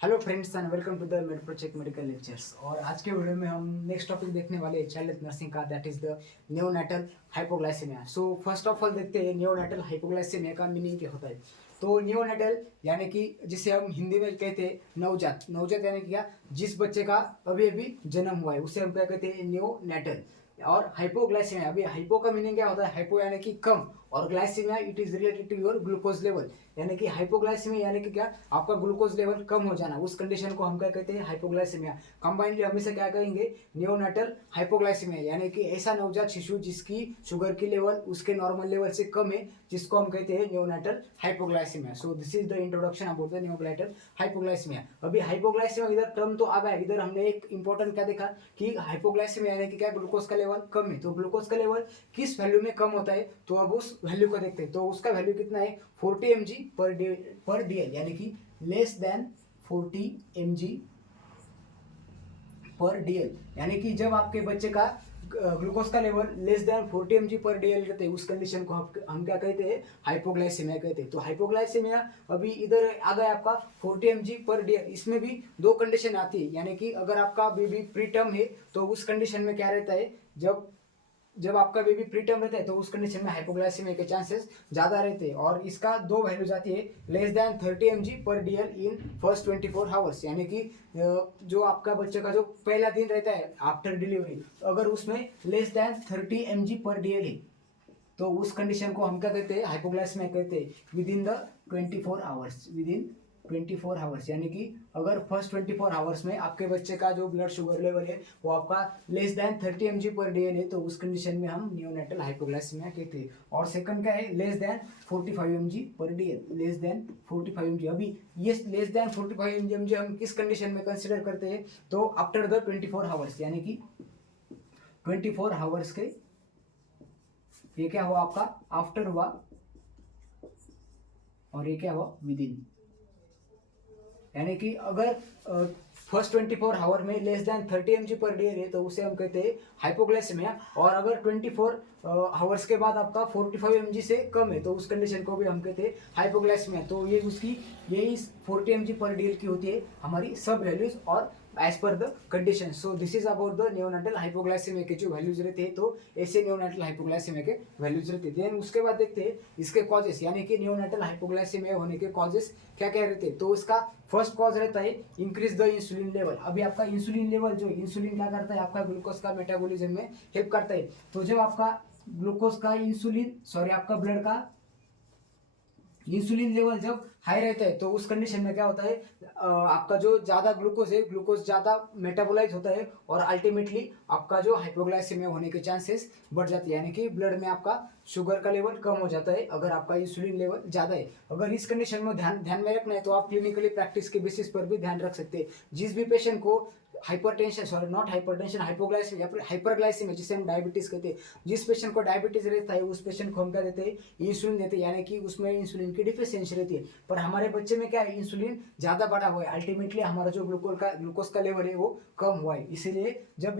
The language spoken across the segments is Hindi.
Hello friends and welcome to the MedProCheck medical lectures. और आज के वीडियो में हम नेक्स्ट टॉपिक देखने वाले हैं चाइल्ड नर्सिंग का, that is the neonatal hypoglycaemia. So first of all देखते हैं नियोनेटल हाइपोग्लाइसेमिया का मीनिंग क्या होता है। तो नियोनेटल यानी कि जिसे हम हिंदी में कहते हैं नवजात। नवजात यानी कि क्या, जिस बच्चे का अभी अभी जन्म हुआ है उसे हम क्या कहते हैं, नियोनेटल। और हाइपोग्लाइसेमिया, अभी हाइपो का मीनिंग क्या होता है, हाइपो यानी कि कम, और glycaemia it is related to your glucose level. यानी कि हाइपोग्लाइसेमिया यानी कि क्या, आपका ग्लूकोज लेवल कम हो जाना, उस कंडीशन को हम क्या कहते हैं, हाइपोग्लाइसेमिया। कंबाइनली हमेशा क्या कहेंगे, नियोनेटल हाइपोग्लाइसेमिया, यानी कि ऐसा नवजात शिशु जिसकी शुगर की लेवल उसके नॉर्मल लेवल से कम है, जिसको हम कहते हैं neonatal hypoglycaemia. So this is the introduction about the neonatal hypoglycaemia. अभी हाइपोग्लाइसेमिया इधर टर्म तो आ गया, इधर हमने एक इंपॉर्टेंट क्या देखा कि हाइपोग्लाइसेमिया यानी कि क्या, ग्लूकोज का लेवल कम है। तो ग्लूकोज का लेवल किस वैल्यू में कम होता है, तो अब उस वैल्यू को देखते हैं। तो उसका वैल्यू कितना है, 40 mg पर डीएल, यानी कि लेस देन 40 mg पर डीएल। यानी कि जब आपके बच्चे का ग्लूकोज का लेवल लेस देन 40 mg पर डीएल रहते हैं, उस कंडीशन को हम क्या कहते हैं, हाइपोग्लाइसेमिया कहते हैं। तो हाइपोग्लाइसेमिया अभी इधर आ गया आपका 40 mg पर डीएल। इसमें भी दो कंडीशन आती है, यानी कि अगर आपका बेबी प्री टर्म है तो उस कंडीशन में क्या रहता है, जब जब आपका बेबी प्रीटर्म रहता है तो उस कंडीशन में हाइपोग्लाइसेमिया के चांसेस ज्यादा रहते हैं। और इसका दो वैल्यूज आती है, लेस देन 30 mg पर डीएल इन फर्स्ट 24 आवर्स, यानी कि जो आपका बच्चे का जो पहला दिन रहता है आफ्टर डिलीवरी, अगर उसमें लेस देन 30 mg पर डीएल है तो उस कंडीशन को हम क्या कहते हैं, हाइपोग्लाइसेमिया कहते हैं। With in the 24 hours, with in 24 hours, यानी कि अगर फर्स्ट 24 आवर्स में आपके बच्चे का जो ब्लड शुगर लेवल है वो आपका लेस देन 30 mg पर डीएल है, तो उस कंडीशन में हम नियोनेटल हाइपोग्लाइसेमिया कहते हैं। और सेकंड क्या है, लेस देन 45 mg पर डीएल, लेस देन 45 mg। अभी ये लेस देन 45 mg हम किस कंडीशन में कंसिडर करते हैं, तो आफ्टर द 24 आवर्स, यानी कि 24 आवर्स के, ये क्या हुआ आपका आफ्टर हुआ, और ये क्या हुआ विद इन। यानी कि अगर फर्स्ट 24 आवर में less than 30 mg per day है तो उसे हम कहते हैं हाइपोग्लाइसेमिया। और अगर 24 आवर्स के बाद आपका 45 mg से कम है तो उस कंडीशन को भी हम कहते हैं हाइपोग्लाइसेमिया। तो ये उसकी, यही 40 mg पर डे की होती है हमारी सब वैल्यूज और as per the condition. So this is about the neonatal hypoglycaemia के जो वैल्यूज रहते हैं, तो ऐसे नियोनेटल हाइपोग्लाइसेमिया के वैल्यूज रहते हैं। देन उसके बाद देखते हैं इसके कॉजेस, यानी कि नियोनेटल हाइपोग्लाइसेमिया होने के कॉजेस क्या क्या रहते हैं। तो इसका फर्स्ट कॉज रहता है इंक्रीज द इंसुलिन लेवल। अभी आपका इंसुलिन लेवल, जो इंसुलिन क्या करता है, आपका ग्लूकोज का मेटाबॉलिज्म में हेल्प करता है। तो जब आपका ग्लूकोज का इंसुलिन, सॉरी आपका ब्लड का इंसुलिन लेवल जब हाई रहता है तो उस कंडीशन में क्या होता है, आपका जो ज्यादा ग्लूकोज है, ग्लूकोज ज्यादा मेटाबोलाइज होता है और अल्टीमेटली आपका जो हाइपोग्लाइसेमिया होने के चांसेस बढ़ जाते हैं। यानी कि ब्लड में आपका शुगर का लेवल कम हो जाता है अगर आपका इंसुलिन लेवल ज्यादा है। अगर इस कंडीशन में ध्यान ध्यान में रखना है तो आप क्लिनिकली प्रैक्टिस के बेसिस पर भी ध्यान रख सकते हैं। जिस भी पेशेंट को hypertension, sorry not hypertension, hypoglycaemia या फिर हाइपरग्लाइसेमिया जिसे हम डायबिटीज कहते हैं, जिस पेशेंट को डायबिटीज रहता है उस पेशेंट को हम क्या देते हैं, इंसुलिन देते हैं। यानी कि उसमें इंसुलिन की डिफिशियंसी रहती है। पर हमारे बच्चे में क्या है, इंसुलिन ज्यादा बढ़ा हुआ है, अल्टीमेटली हमारा जो ग्लूकोज का लेवल है वो कम हुआ है। इसीलिए जब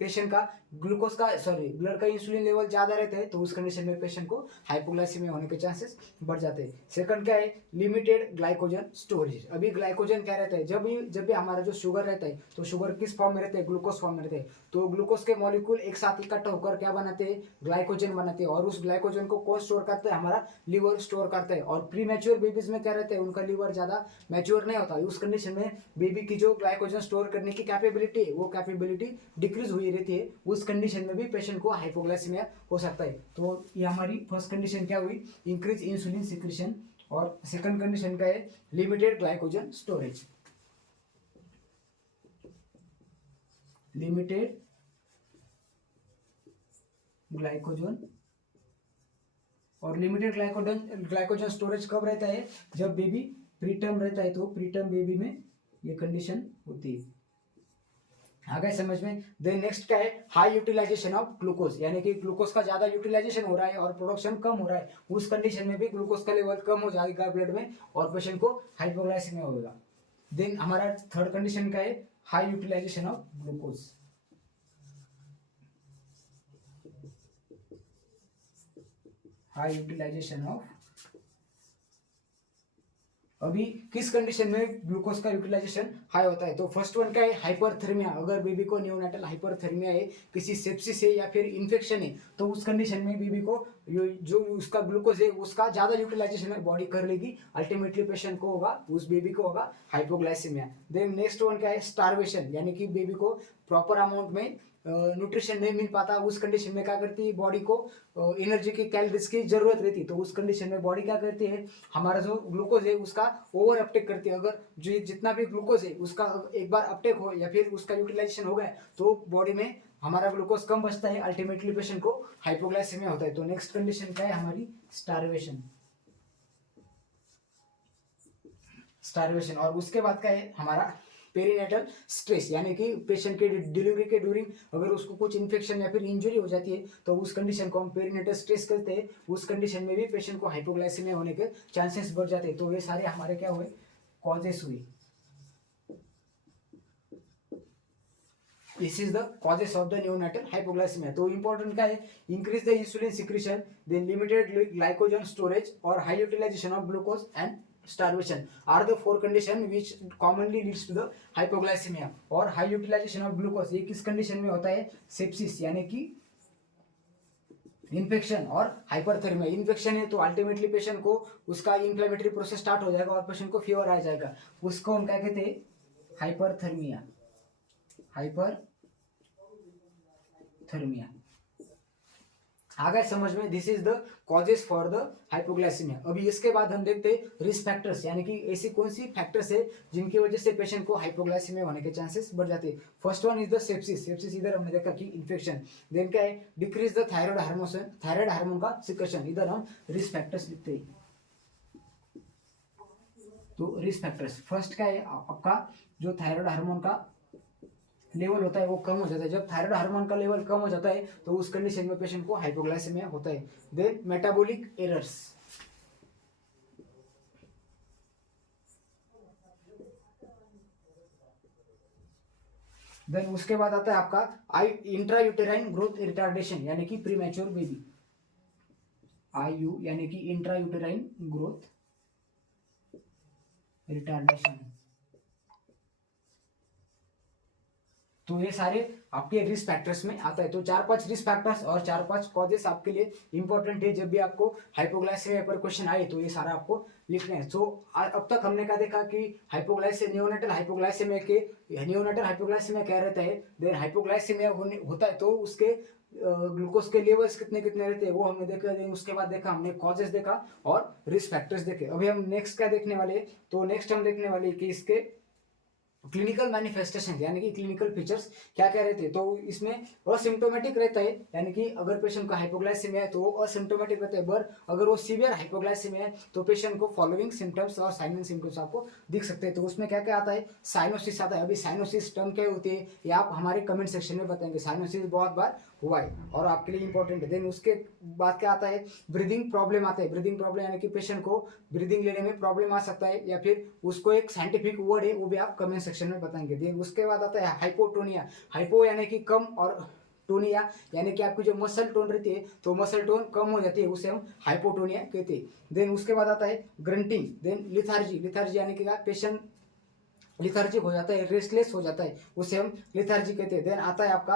पेशेंट का ग्लूकोज का, सॉरी ब्लड का इंसुलिन लेवल ज्यादा रहता है तो उस कंडीशन में पेशेंट को हाइपोग्लाइसेमिया होने के चांसेस बढ़ जाते हैं। सेकंड क्या है, लिमिटेड ग्लाइकोजन स्टोरेज। अभी ग्लाइकोजन क्या रहता है, जब भी हमारा जो शुगर रहता है तो शुगर किस फॉर्म में रहते हैं, ग्लूकोज फॉर्म में रहते हैं। तो ग्लूकोज के मॉलिक्यूल एक साथ इकट्ठा होकर क्या बनाते हैं, ग्लाइकोजन बनाते हैं। और उस ग्लाइकोजन को कौन स्टोर करता है, हमारा लिवर स्टोर करता है। और प्री मैच्योर बेबीज में क्या रहता है, उनका लिवर ज्यादा मैच्योर नहीं होता। उस कंडीशन में बेबी की जो ग्लाइकोजन स्टोर करने की कैपेबिलिटी है वो कैपेबिलिटी डिक्रीज हुई रहती है। उस कंडीशन में भी पेशेंट को हाइपोग्लाइसेमिया हो सकता है। तो ये हमारी फर्स्ट कंडीशन क्या हुई, इंक्रीज इंसुलिन सिक्रीशन। और सेकंड कंडीशन क्या है, limited glycogen storage, limited glycogen. और लिमिटेड ग्लाइकोजन ग्लाइकोजन स्टोरेज कब रहता है, जब बेबी प्रीटर्म रहता है। तो प्रीटर्म बेबी में ये कंडीशन होती है। आ गए समझ में। देन नेक्स्ट क्या है, हाई यूटिलाइजेशन ऑफ ग्लूकोज, यानी कि ग्लूकोज का ज्यादा यूटिलाइजेशन हो रहा है और प्रोडक्शन कम हो रहा है। उस कंडीशन में भी ग्लूकोज का लेवल कम हो जाएगा ब्लड में और पेशेंट को हाइपोग्लाइसेमिया होगा। देन हमारा थर्ड कंडीशन क्या है, high utilisation of glucose, high utilisation of अभी किस कंडीशन में ग्लूकोज का यूटिलाइजेशन हाई होता है? तो फर्स्ट वन क्या है, हाइपरथर्मिया। अगर बेबी को नियोनेटल हाइपरथर्मिया है, किसी सेप्सिस है या फिर इन्फेक्शन है, तो उस कंडीशन में बेबी को जो उसका ग्लूकोज है उसका ज्यादा यूटिलाइजेशन बॉडी कर लेगी, अल्टीमेटली पेशेंट को होगा, उस बेबी को होगा हाइपोग्लाइसेमिया। देन नेक्स्ट वन क्या है, स्टार्वेशन, यानी कि बेबी को प्रॉपर अमाउंट में न्यूट्रिशन नहीं मिल पाता, उस कंडीशन में क्या करती है बॉडी को, एनर्जी की कैलोरीज की जरूरत रहती है, तो उस कंडीशन में बॉडी क्या करती है, हमारा जो ग्लूकोज है उसका ओवर अपटेक करती है। अगर जो जितना भी ग्लूकोज है उसका एक बार अपटेक हो या फिर उसका यूटिलाइजेशन हो गया तो बॉडी में हमारा ग्लूकोज कम बचता है, अल्टीमेटली पेशेंट को हाइपोग्लाइसेमिया होता है। तो नेक्स्ट कंडीशन क्या है हमारी, स्टार्वेशन। स्टार्वेशन और उसके बाद क्या है हमारा पेरीनेटल स्ट्रेस, यानी कि पेशेंट के डिलीवरी के ड्यूरिंग अगर उसको कुछ इन्फेक्शन या फिर इंजरी हो जाती है तो उस कंडीशन को हम पेरीनेटल स्ट्रेस कहते हैं। उस कंडीशन में भी पेशेंट को हाइपोग्लाइसेमिया होने के चांसेस बढ़ जाते हैं। तो ये सारे हमारे क्या हुए, कॉजेस हुए। This is the causes of the neonatal hypoglycaemia. तो इंपॉर्टेंट क्या है, increase the insulin secretion, then limited glycogen storage और high utilisation of glucose and starvation are the four condition which commonly leads to the hypoglycemia। और हाई यूटिलाइजेशन ऑफ ग्लूकोज ये किस कंडीशन में होता है, सेप्सिस यानी कि इन्फेक्शन और हाइपरथर्मिया। इन्फेक्शन है तो अल्टीमेटली पेशेंट को उसका इन्फ्लेमेटरी प्रोसेस स्टार्ट हो जाएगा और पेशेंट को फीवर आ जाएगा, उसको हम क्या कहते हैं, हाइपरथर्मिया। हाइपरथर्मिया आ गए समझ में, this is the causes for the hypoglycaemia. अभी इसके बाद हम देखते हैं रिस्क फैक्टर्स, यानी कि ऐसी कौन सी फैक्टर्स है जिनकी वजह से पेशेंट को हाइपोग्लाइसेमिया होने के चांसेस बढ़ जाते हैं। First one is the sepsis. Sepsis इधर हमने देखा कि इन्फेक्शन। देन क्या है, decrease the thyroid hormone, thyroid hormone का सिक्रेशन, इधर हम रिस्क फैक्टर्स लिखते हैं। तो रिस्क फैक्टर्स फर्स्ट क्या है, आपका जो थायराइड हार्मोन का लेवल होता है वो कम हो जाता है। जब थायराइड हार्मोन का लेवल कम हो जाता है तो उस कंडीशन में पेशेंट को हाइपोग्लाइसेमिया होता है। देन मेटाबॉलिक एरर्स, देन उसके बाद आता है आपका इंट्रायूटेराइन ग्रोथ रिटार्डेशन, यानी कि प्रीमैच्योर बेबी, आईयू यानी कि इंट्रायूटेराइन ग्रोथ रिटार्डेशन। तो ये सारे आपके रिस्क फैक्टर्स में आता है। तो 4-5 रिस्क फैक्टर्स और 4-5 कॉजेस आपके लिए इंपॉर्टेंट है, जब भी आपको हाइपोग्लाइसेमिया पर क्वेश्चन आए तो ये सारा आपको लिखना है। सो अब तक हमने क्या देखा कि नियोनेटल हाइपोग्लाइसेमिया के, नियोनेटल हाइपोग्लाइसेमिया क्या रहता है, देन हाइपोग्लाइसेमिया होता है तो उसके ग्लूकोज के लेवल्स कितने कितने रहते हैं वो हमने देखा। देन उसके बाद देखा हमने कॉजेस देखा और रिस्क फैक्टर्स देखे। अभी हम नेक्स्ट क्या देखने वाले, तो नेक्स्ट हम देखने वाले कि इसके क्लिनिकल मैनिफेस्टेशन यानी कि क्लिनिकल फीचर्स क्या क्या रहते हैं। तो इसमें असिम्टोमेटिक रहता है, यानी कि अगर पेशेंट का हाइपोग्लाइसेमिया है तो वो असिम्टोमेटिक रहता है, पर अगर वो सीवियर हाइपोग्लाइसेमिया है तो पेशेंट को फॉलोइंग सिम्टम्स और साइन एंड सिम्टम्स आपको दिख सकते हैं। तो उसमें क्या क्या आता है, साइनोसिस आता है। अभी साइनोसिस टर्म क्या होती है ये आप हमारे कमेंट सेक्शन में बताएंगे, साइनोसिस बहुत बार हुआ है और आपके लिए इंपॉर्टेंट है। देन उसके बाद क्या आता है, ब्रीदिंग प्रॉब्लम आता है। ब्रीदिंग प्रॉब्लम यानी कि पेशेंट को ब्रीदिंग लेने में प्रॉब्लम आ सकता है, या फिर उसको एक साइंटिफिक वर्ड है वो भी आप कमेंट सेक्शन में बताएंगे। देन उसके बाद आता है हाइपोटोनिया। हाइपो यानी कि कम और टोनिया यानी कि आपकी जो मसल टोन रहती है तो मसल टोन कम हो जाती है, उसे हम हाइपोटोनिया कहते हैं। देन उसके बाद आता है ग्रंटिंग। देन लिथार्जी, लिथार्जी यानी कि पेशेंट लिथार्जिक हो जाता है, रेस्टलेस हो जाता है, उसे हम लिथार्जी कहते हैं। देन आता है आपका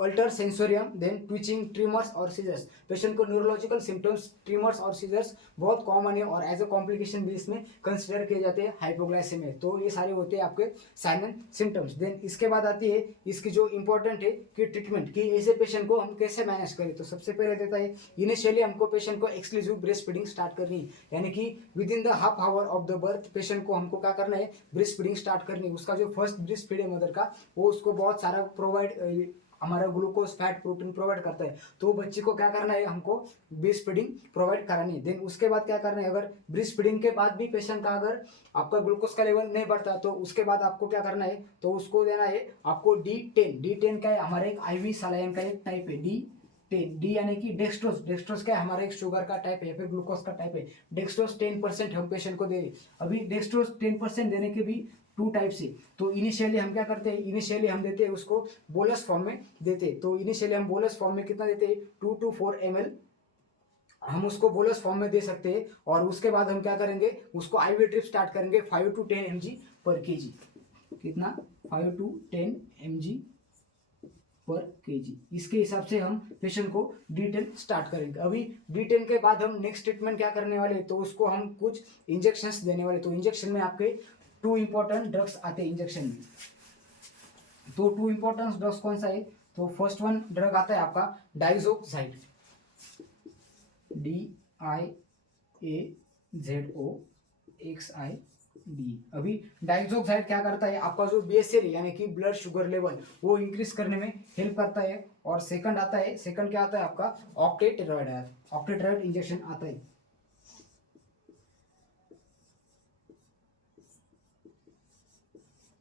alter sensorium, then twitching, tremors और सीजर्स। पेशेंट को न्यूरोलॉजिकल सिम्टम्स ट्रिमर्स और सीजर्स बहुत कॉमन है और एज अ कॉम्प्लिकेशन भी इसमें कंसिडर किए जाते हैं हाइपोग्लाइसेमिया। तो ये सारे होते हैं आपके साइन एंड सिम्टम्स। देन इसके बाद आती है इसकी जो इंपॉर्टेंट है कि ट्रीटमेंट, कि ऐसे पेशेंट को हम कैसे मैनेज करें। तो सबसे पहले देता है इनिशियली हमको पेशेंट को एक्सक्लूसिव ब्रेस्ट फीडिंग स्टार्ट करनी है, यानी कि with in the half hour of the birth patient को हमको क्या करना है, ब्रेस्ट फीडिंग स्टार्ट करनी है। उसका जो फर्स्ट ब्रेस्ट फीड है मदर का वो उसको बहुत सारा प्रोवाइड हमारा ग्लूकोज फैट प्रोटीन प्रोवाइड करता है, तो बच्चे को क्या करना है, हमको ब्रेस्ट फीडिंग प्रोवाइड करानी है। देन उसके बाद क्या करना है, अगर ब्रेस्ट फीडिंग के बाद भी पेशेंट का अगर आपका ग्लूकोज का लेवल नहीं बढ़ता तो उसके बाद आपको क्या करना है, तो उसको देना है आपको D10। D10 का है हमारे एक IV सलाइन का एक टाइप है D10। डी यानी कि डेक्सट्रोज, डेक्सट्रोज क्या है हमारा एक शुगर का टाइप है या फिर ग्लूकोज का टाइप है। डेक्सट्रोज 10% हम पेशेंट को दे रहे। अभी डेक्सट्रोज 10% देने के भी 2 टाइप से। तो इनिशियली हम क्या करते हैं, इनिशियली हम देते हैं उसको बोलस फॉर्म में देते हैं। तो इनिशियली हम बोलस फॉर्म में कितना देते हैं, 2 to 4 ml हम उसको बोलस फॉर्म में दे सकते हैं। और उसके बाद हम क्या करेंगे, उसको आईवी ड्रिप स्टार्ट करेंगे 5 to 10 mg पर केजी। कितना, 5 to 10 mg पर केजी। इसके हिसाब से हम पेशेंट को D10 स्टार्ट करेंगे। अभी D10 के बाद हम नेक्स्ट ट्रीटमेंट क्या करने वाले, तो उसको हम कुछ इंजेक्शंस देने वाले। तो इंजेक्शन में आपके 2 इंपॉर्टेंट ड्रग्स आते हैं इंजेक्शन में। तो 2 इंपॉर्टेंट ड्रग्स कौन सा है, तो फर्स्ट वन ड्रग आता है आपका डाइजोक्साइड, DIAZOXID। अभी डाइजोक्साइड क्या करता है, आपका जो BSL यानी कि ब्लड शुगर लेवल वो इंक्रीज करने में हेल्प करता है। और सेकंड आता है, सेकंड क्या आता है आपका ऑक्टेटेरॉइड, ऑक्टेटेरॉइड इंजेक्शन आता है।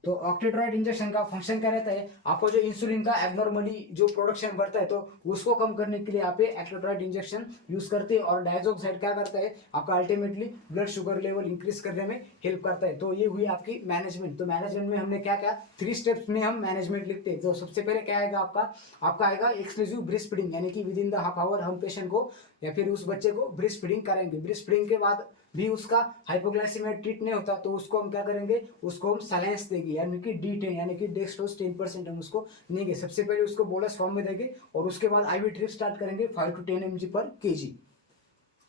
तो ऑक्टेट्रॉइड इंजेक्शन का फंक्शन क्या रहता है, आपको जो इंसुलिन का एबनॉर्मली जो प्रोडक्शन बढ़ता है तो उसको कम करने के लिए आप ऑक्टेट्रॉइड इंजेक्शन यूज करते हैं। और डाइजोक्साइड क्या करता है, आपका ultimately blood sugar level increase करने में हेल्प करता है। तो ये हुई आपकी मैनेजमेंट। तो मैनेजमेंट में हमने क्या क्या 3 स्टेप्स में हम मैनेजमेंट लिखते हैं। तो सबसे पहले क्या आएगा आपका आएगा एक्सक्लूसिव ब्रेस्ट फीडिंग, यानी कि with in the half hour हम पेशेंट को या फिर उस बच्चे को ब्रेस्ट फीडिंग करेंगे। ब्रेस्ट फीडिंग के बाद भी उसका हाइपोग्लाइसीमिया ट्रीट नहीं होता तो उसको हम क्या करेंगे, उसको हम सैलेंस देंगे, यानी कि D10 यानी कि डेक्सट्रोज 10% हम उसको देंगे। सबसे पहले उसको बोलस फॉर्म में देंगे और उसके बाद आईवी ड्रिप स्टार्ट करेंगे 5 to 10 mg पर केजी।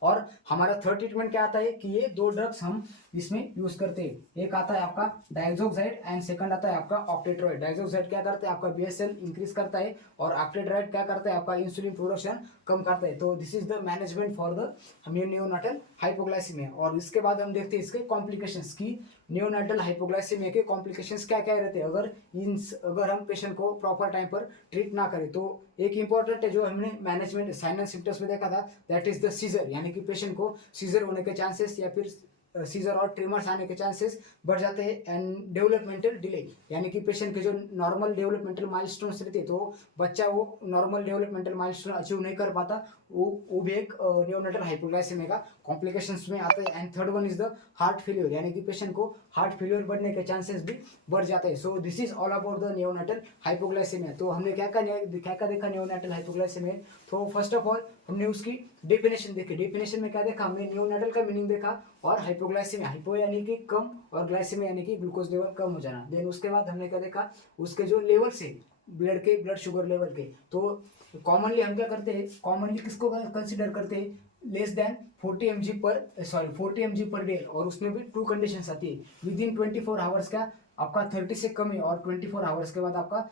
और हमारा थर्ड ट्रीटमेंट क्या आता है कि ये 2 ड्रग्स हम इसमें यूज करते हैं। एक आता है आपका डाइजोक्साइड एंड सेकंड आता है आपका ऑक्टेट्रॉइड। डाइजोक्साइड क्या करता है, आपका BSL इंक्रीज करता है और ऑक्टेट्रॉइड क्या करता है, आपका इंसुलिन प्रोडक्शन कम करता है। तो this is the management for the neonatal hypoglycaemia. और इसके बाद हम देखते हैं इसके कॉम्प्लिकेशंस की नियोनाटल हाइपोग्लाइसीमिया के कॉम्प्लिकेशंस क्या क्या रहते हैं अगर हम पेशेंट को प्रॉपर टाइम पर ट्रीट ना करें। तो एक इंपॉर्टेंट है जो हमने मैनेजमेंट साइन एंड सिम्टम्स में देखा था, दैट इज द सीजर, यानी कि पेशेंट को सीजर होने के चांसेस या फिर सीजर और ट्रिमर्स आने के चांसेस बढ़ जाते हैं। एंड डेवलपमेंटल डिले, यानी कि पेशेंट के जो नॉर्मल डेवलपमेंटल माइलस्टोन्स रहते हैं तो बच्चा वो नॉर्मल डेवलपमेंटल माइलस्टोन अचीव नहीं कर पाता, वो भी एक नियोनाटल हाइपोग्लाइसेमिया का कॉम्प्लिकेशंस में आता है। And third one is the heart failure, यानी कि पेशेंट को हार्ट फेलियर बढ़ने के चांसेस भी बढ़ जाते हैं। So this is all about the neonatal hypoglycaemia. तो हमने क्या क्या देखा नियोनाटल हाइपोग्लाइसेमिया। तो फर्स्ट ऑफ ऑल हमने उसकी डेफिनेशन देखी। डेफिनेशन में क्या देखा, हमने नियोनाटल का मीनिंग देखा और हाइपोग्लाइसेमिया, हाइपो यानी कि कम और ग्लाइसेमिया यानी कि ग्लूकोज लेवल कम हो जाना। देन उसके बाद हमने क्या देखा, उसके जो लेवल से ब्लड शुगर लेवल के। तो कॉमनली हम क्या करते हैं, कॉमनली किसको कंसिडर करते हैं, less than 40 mg per day. और उसमें भी 2 कंडीशंस आती है, विद इन 24 आवर्स का आपका 30 से कम है और 24 आवर्स के बाद आपका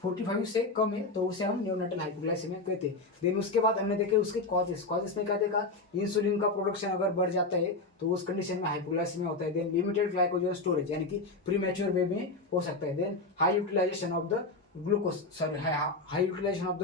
45 से कम है, तो उसे हम नियोनाटल हाइपोग्लाइसेमिया कहते हैं। देन उसके बाद हमने देखे उसके कॉजेस में क्या देखा, इंसुलिन का प्रोडक्शन अगर बढ़ जाता है तो उस कंडीशन में हाइपोग्लाइसेमिया होता है। देन लिमिटेड ग्लाइकोजन स्टोरेज, यानी कि प्रीमैच्योर वे में हो सकता है। Then high utilisation of the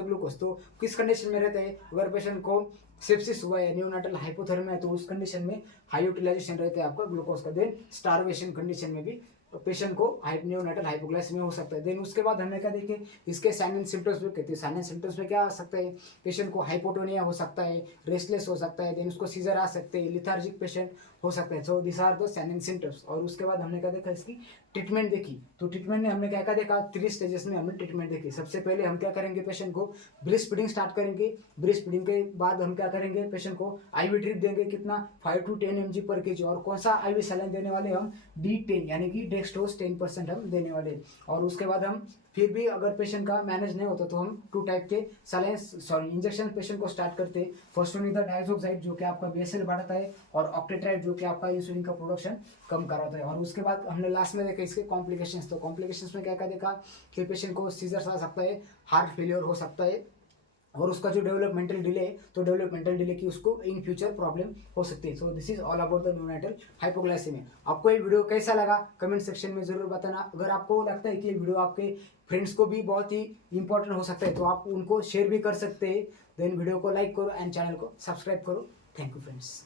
glucose, तो किस कंडीशन में रहता है, अगर पेशेंट को सेप्सिस हुआ है, नियोनाटल हाइपोथर्मिया है, तो उस कंडीशन में हाई यूटिलाइजेशन रहता है आपका ग्लूकोज का। देन स्टारवेशन कंडीशन में भी पेशेंट को नियोनाटल हाइपोग्लाइसेमिया हो सकता है। देन उसके बाद हमने क्या देखे, इसके साइन एंड सिम्टम्स भी कहते हैं। साइन एंड सिम्टम्स में क्या आ सकता है, पेशेंट को हाइपोटोनिया हो सकता है, रेस्टलेस हो सकता है, देन उसको सीजर आ सकते हैं, लिथार्जिक पेशेंट हो सकता है। So this are the sign and symptoms. और उसके बाद हमने क्या देखा, इसकी ट्रीटमेंट देखी। तो ट्रीटमेंट में हमने क्या क्या देखा, 3 स्टेजेस में हमने ट्रीटमेंट देखी। सबसे पहले हम क्या करेंगे, पेशेंट को ब्रेस्ट फीडिंग स्टार्ट करेंगे। ब्रेस्ट फीडिंग के बाद हम क्या करेंगे, पेशेंट को आईवी ड्रिप देंगे, कितना 5 to 10 mg पर केजी। और कौन सा आईवी सलाइन देने वाले हम, D10 यानी कि डेक्सट्रोज 10% हम देने वाले। और उसके बाद हम फिर भी अगर पेशेंट का मैनेज नहीं होता तो हम 2 टाइप के इंजेक्शन पेशेंट को स्टार्ट करते हैं। फर्स्ट वन इज द डाइजोक्साइड जो कि आपका BSL बढ़ाता है, और ऑक्टेट्राइड जो कि आपका इंसुलिन का प्रोडक्शन कम कराता है। और उसके बाद हमने लास्ट में देखा इसके कॉम्प्लिकेशंस। तो कॉम्प्लिकेशंस में क्या क्या देखा कि पेशेंट को सीजर्स आ सकता है, हार्ट फेलियर हो सकता है, और उसका जो डेवलपमेंटल डिले है तो डेवलपमेंटल डिले की उसको इन फ्यूचर प्रॉब्लम हो सकती है। So this is all about the neonatal hypoglycaemia. आपको ये वीडियो कैसा लगा कमेंट सेक्शन में जरूर बताना। अगर आपको लगता है कि ये वीडियो आपके फ्रेंड्स को भी बहुत ही इंपॉर्टेंट हो सकता है तो आप उनको शेयर भी कर सकते हैं। देन वीडियो को लाइक करो एंड चैनल को सब्सक्राइब करो। Thank you friends.